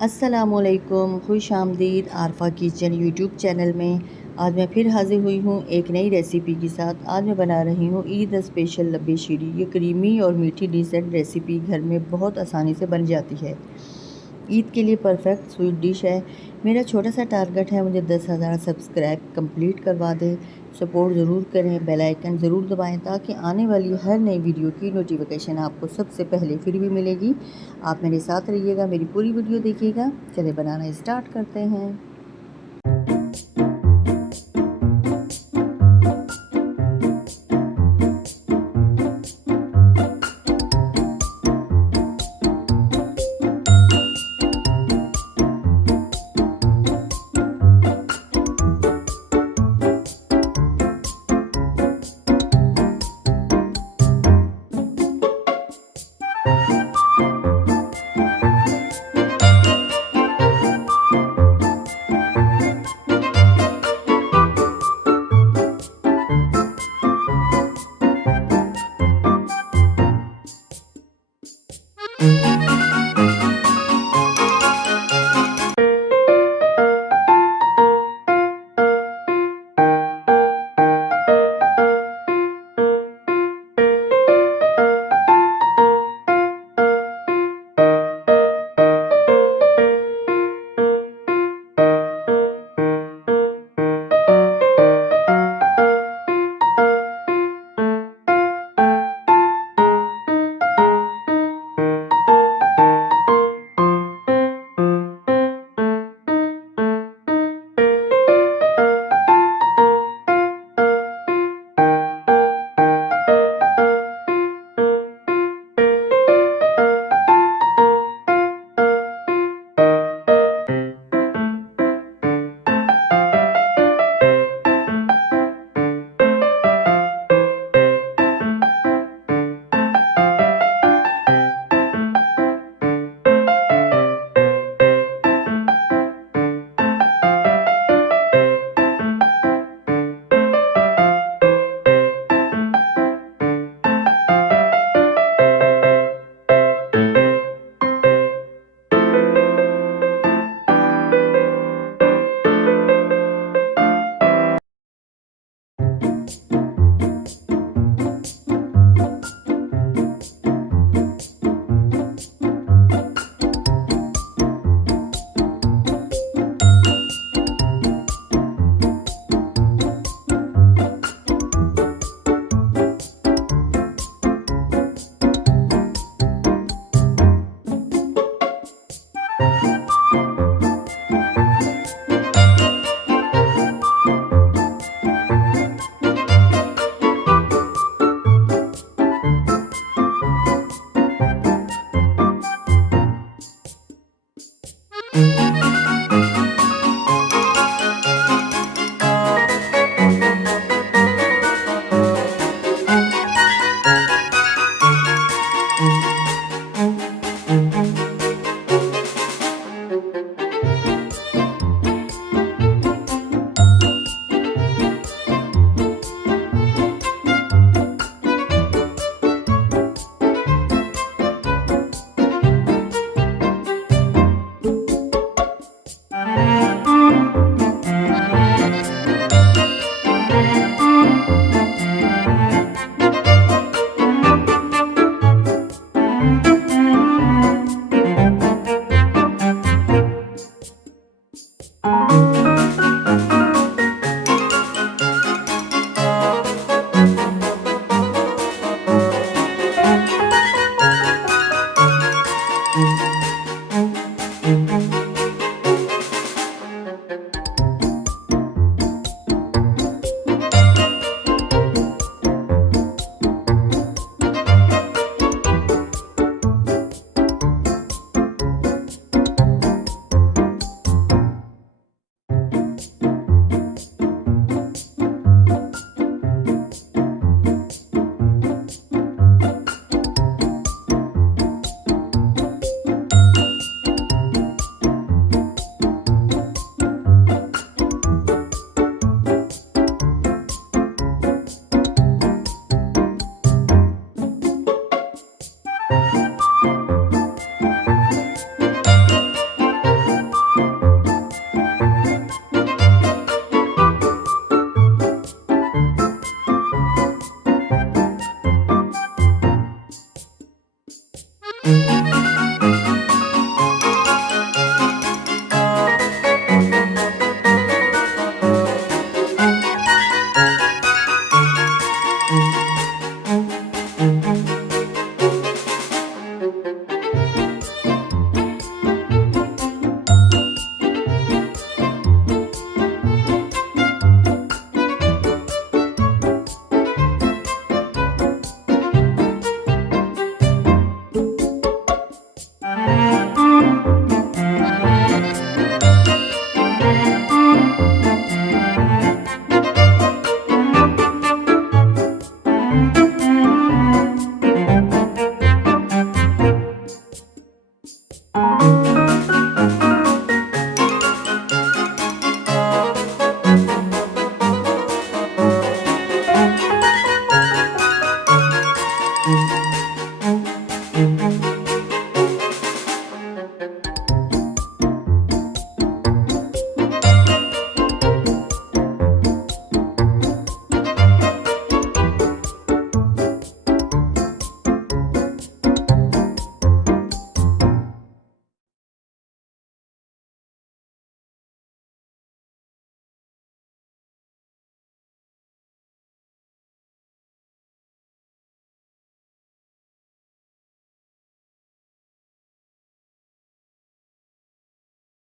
अस्सलामुअलैकुम, खुश आमदीद आरफा किचन यूट्यूब चैनल में। आज मैं फिर हाज़िर हुई हूँ एक नई रेसिपी के साथ। आज मैं बना रही हूँ ईद स्पेशल लब्बे शीरी। ये क्रीमी और मीठी डिसेंट रेसिपी घर में बहुत आसानी से बन जाती है। ईद के लिए परफेक्ट स्वीट डिश है। मेरा छोटा सा टारगेट है, मुझे 10,000 सब्सक्राइब कंप्लीट करवा दें। सपोर्ट ज़रूर करें, बेल आइकन ज़रूर दबाएं ताकि आने वाली हर नई वीडियो की नोटिफिकेशन आपको सबसे पहले फिर भी मिलेगी। आप मेरे साथ रहिएगा, मेरी पूरी वीडियो देखिएगा। चलिए बनाना स्टार्ट करते हैं।